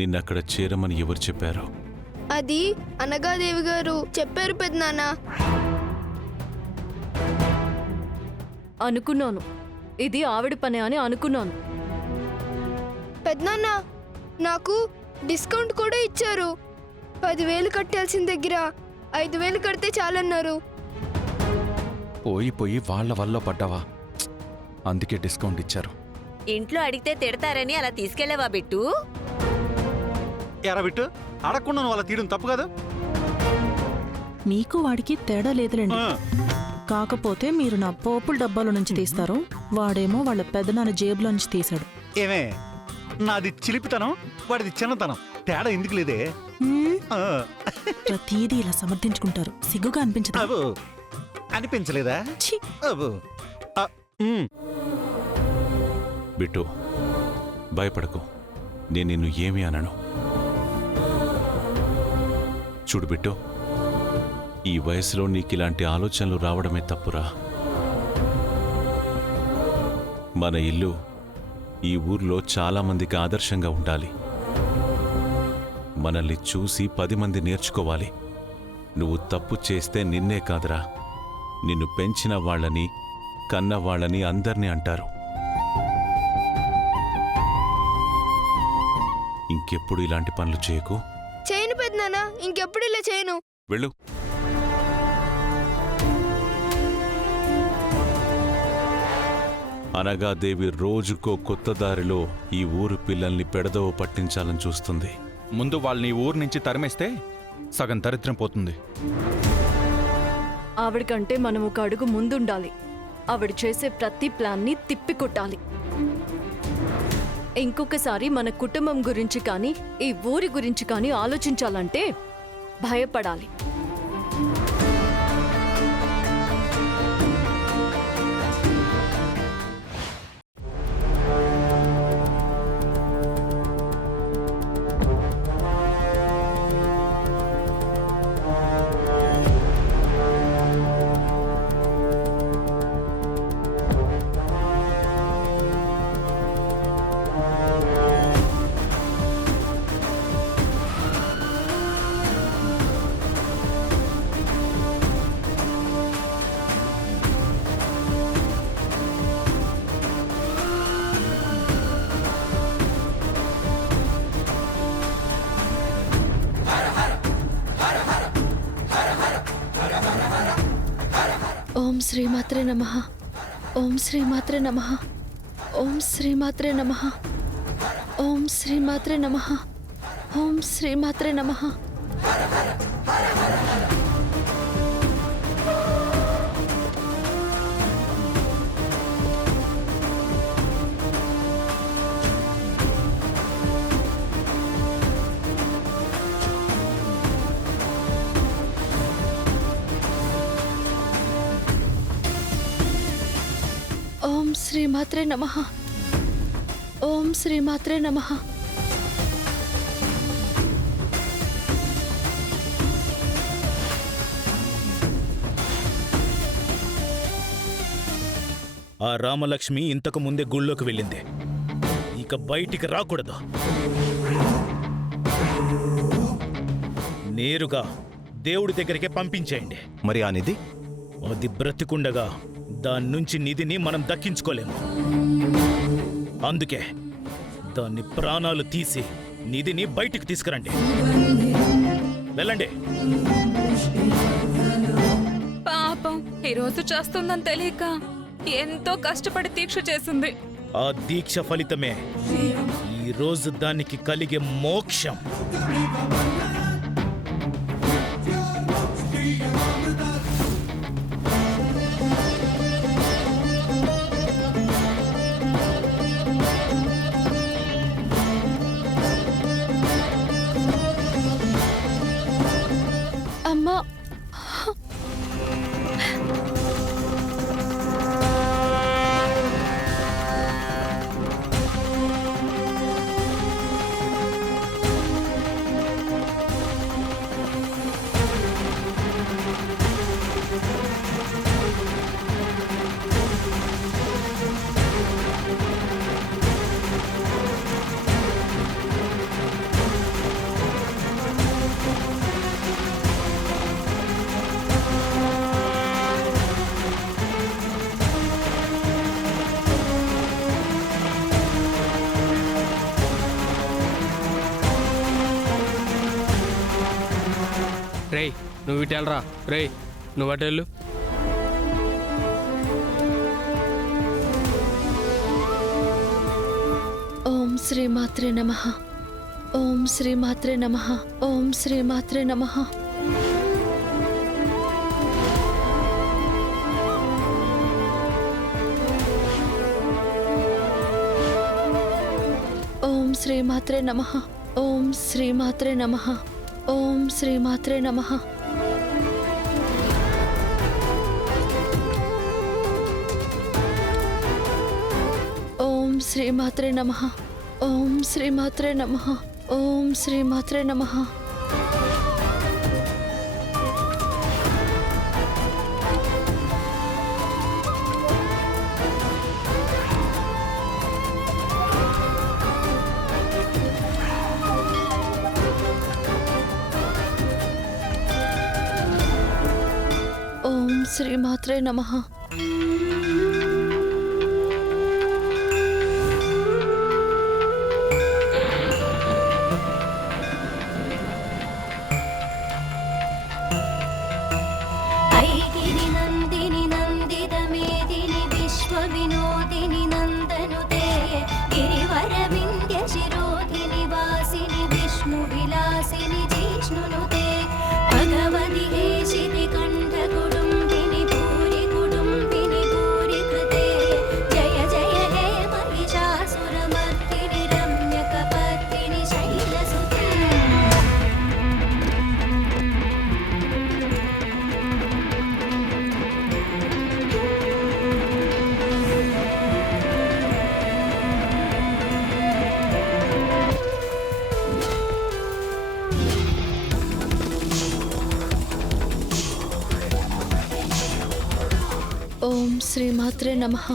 నిన్నక్కడ చేరమని ఎవరు చెప్పారు? అది అనగాదేవి గారు చెప్పారు పెద్దనాన్న. అనుకున్నాను, ఇది ఆవిడ పని అని అనుకున్నాను. పెద్దనాన్న నాకు డిస్కౌంట్ కూడా ఇచ్చారు. 10,000 కట్టాల్సిన దగ్గర 5,000 కడితే చాలన్నారు. పోయి వాళ్ళ వల్ల పడ్డావా? అందుకే డిస్కౌంట్ ఇచ్చారు. ఇంట్లో అడిగితే తిడతారని అలా తీసుకెళ్లేవా బిట్టు? ఎరా బిట్టు, అడగకుండా నువ్వు అలా తీయడం తప్పు కాదు. మీకు వాడికి తేడా లేదులేండి. కాకపోతే మీరు నా పోపుల డబ్బాలో నుంచి తీస్తారు, వాడేమో వాళ్ళ పెదనాన్న జేబులో నుంచి తీశాడు. ఏమే, నాది చిలిపితనం, వాడిది చిన్నతనం. తేడా ఎందుకు లేదే? ఆ, ప్రతీదీ ఇలా సమర్థించుకుంటారు, సిగ్గుగా అనిపించదు. అబ్బో, అనిపించలేదా? ఛీ! అబ్బో. ఆ, బిట్టు, భయపడకు. నేను నిన్ను ఏమీ అనను. చూడు బిట్టు, ఈ వయసులో నీకిలాంటి ఆలోచనలు రావడమే తప్పురా. మన ఇల్లు ఈ ఊర్లో చాలామందికి ఆదర్శంగా ఉండాలి. మనల్ని చూసి 10 మంది నేర్చుకోవాలి. నువ్వు తప్పు చేస్తే నిన్నే కాదురా, నిన్ను పెంచిన వాళ్ళని, కన్న వాళ్ళని అందర్నీ అంటారు. ఇంకెప్పుడు ఇలాంటి పనులు చేయకు. చేయను పెద్దనాన్న, ఇంకెప్పుడు ఇలా చేయను. వెళ్ళు. అనగాదేవి రోజుకో కొత్త దారిలో ఈ ఊరు పిల్లల్ని పెడదవ పట్టించాలని చూస్తుంది. ముందు వాళ్ళని ఊరు నుంచి తరిమేస్తే సగం దరిద్రం పోతుంది. ఆవిడకంటే మనం ఒక అడుగు ముందుండాలి. ఆవిడ చేసే ప్రతి ప్లాన్ని తిప్పికొట్టాలి. ఇంకొకసారి మన కుటుంబం గురించి కానీ ఈ ఊరి గురించి కానీ ఆలోచించాలంటే భయపడాలి. ఓం శ్రీమాత్రే నమః. ఓం శ్రీమాత్రే నమః. ఓం శ్రీమాత్రే నమః. ఓం శ్రీమాత్రే నమః. ఓం శ్రీమాత్రే నమః. ఓం శ్రీమాత్రే నమః. ఓం శ్రీమాత్రే నమః. ఆ రామలక్ష్మి ఇంతకు ముందే గుళ్ళోకి వెళ్ళింది, ఇక బయటికి రాకూడదు. నేరుగా దేవుడి దగ్గరికే పంపించేయండి. మరి ఆ నిధి? అది బ్రతికుండగా దాని నుంచి నిధిని మనం దక్కించుకోలేము. అందుకే దాన్ని ప్రాణాలు తీసి నిధిని బయటికి తీసుకురండి. వెళ్ళండి. పాపం ఈరోజు చేస్తుందని తెలియక ఎంతో కష్టపడి దీక్ష చేసింది. ఆ దీక్ష ఫలితమే ఈ రోజు దానికి కలిగే మోక్షం. అమ్మా, రేయ్ నువ్వు ఇటు వెళ్ళరా. రేయ్ నువ్వు అటు వెళ్ళు. ఓం శ్రీ మాత్రే నమః. ఓం శ్రీ మాత్రే నమః. ఓం శ్రీ మాత్రే నమః. ఓం శ్రీ మాత్రే నమః. ఓం శ్రీ మాత్రే నమః. ఓం శ్రీ మాత్రే నమః. ఓం శ్రీ మాత్రే నమః. ఓం శ్రీ మాత్రే నమః. ఓం శ్రీ మాత్రే నమః. ఓం శ్రీ మాత్రే నమః. ఐగిరి నందిని నందిత మేదిని విశ్వ వినోదిని నందనుతే గిరివర వింధ్య శిరోధిని వాసిని విష్ణు విలాసిని జిష్ణునుతే భగవతి హేషితి కంఠ కుటుంబిని భూరి కుటుంబిని భూరి కృతే జయ జయ హే మహిషాసురమర్దిని రమ్యకపర్దిని శైలసుతే. ఓం శ్రీ మాత్రే నమః.